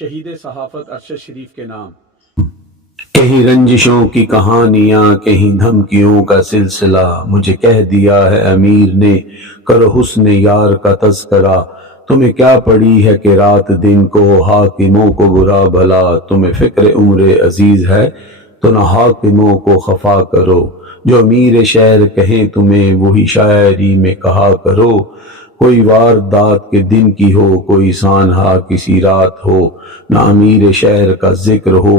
شہید صحافت ارشد شریف کے نام۔ کہیں رنجشوں کی کہانیاں، کہیں دھمکیوں کا سلسلہ، مجھے کہہ دیا ہے امیر نے کرو حسن یار کا تذکرہ۔ تمہیں کیا پڑی ہے کہ رات دن کو حاکموں کو برا بھلا، تمہیں فکر عمر عزیز ہے تو نہ حاکموں کو خفا کرو۔ جو امیر شہر کہیں تمہیں وہی شاعری میں کہا کرو، کوئی واردات کے دن کی ہو، کوئی سانحہ کسی رات ہو، نہ امیر شہر کا ذکر ہو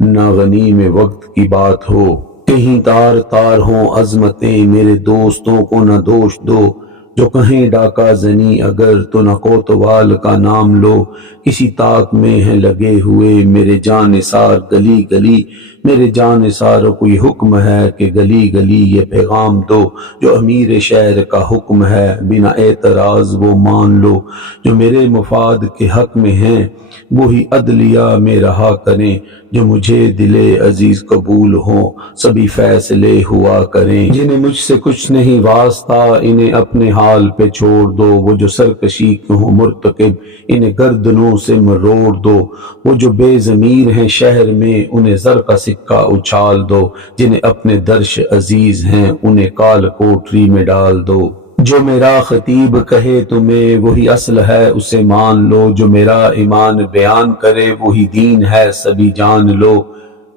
نہ غنیم وقت کی بات ہو۔ کہیں تار تار ہوں عظمتیں میرے دوستوں کو نہ دوش دو، جو کہیں ڈاکہ زنی اگر تو نہ کوتوال کا نام لو۔ کسی طاق میں ہیں لگے ہوئے میرے جانثار گلی گلی، میرے جانثاروں کو یہ حکم ہے کہ گلی گلی یہ پیغام دو، جو امیر شہر کا حکم ہے بنا اعتراض وہ مان لو۔ جو میرے مفاد کے حق میں ہیں وہی عدلیہ میں رہا کریں، جو مجھے دل عزیز قبول ہوں سبھی فیصلے ہوا کریں۔ جنہیں مجھ سے کچھ نہیں واسطہ انہیں اپنے حال پہ چھوڑ دو، وہ جو سرکشی کے ہوں مرتکب انہیں گردنوں سے مروڑ دو۔ وہ جو بے ضمیر ہیں شہر میں انہیں زر کا سکہ اچھال دو، جنہیں اپنے درش عزیز ہیں انہیں کال کوٹری میں ڈال دو۔ جو میرا خطیب کہے تمہیں وہی اصل ہے اسے مان لو، جو میرا ایمان بیان کرے وہی دین ہے سبھی جان لو۔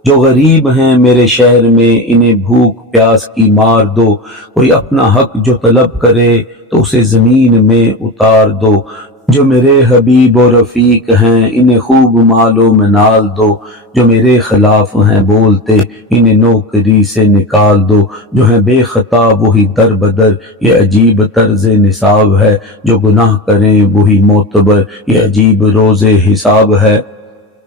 جو غریب ہیں میرے شہر میں انہیں بھوک پیاس کی مار دو، کوئی اپنا حق جو طلب کرے تو اسے زمین میں اتار دو۔ جو میرے حبیب و رفیق ہیں انہیں خوب مال و منال دو، جو میرے خلاف ہیں بولتے انہیں نوکری سے نکال دو۔ جو ہیں بے خطا وہی در بدر یہ عجیب طرز نصاب ہے، جو گناہ کریں وہی معتبر یہ عجیب روز حساب ہے۔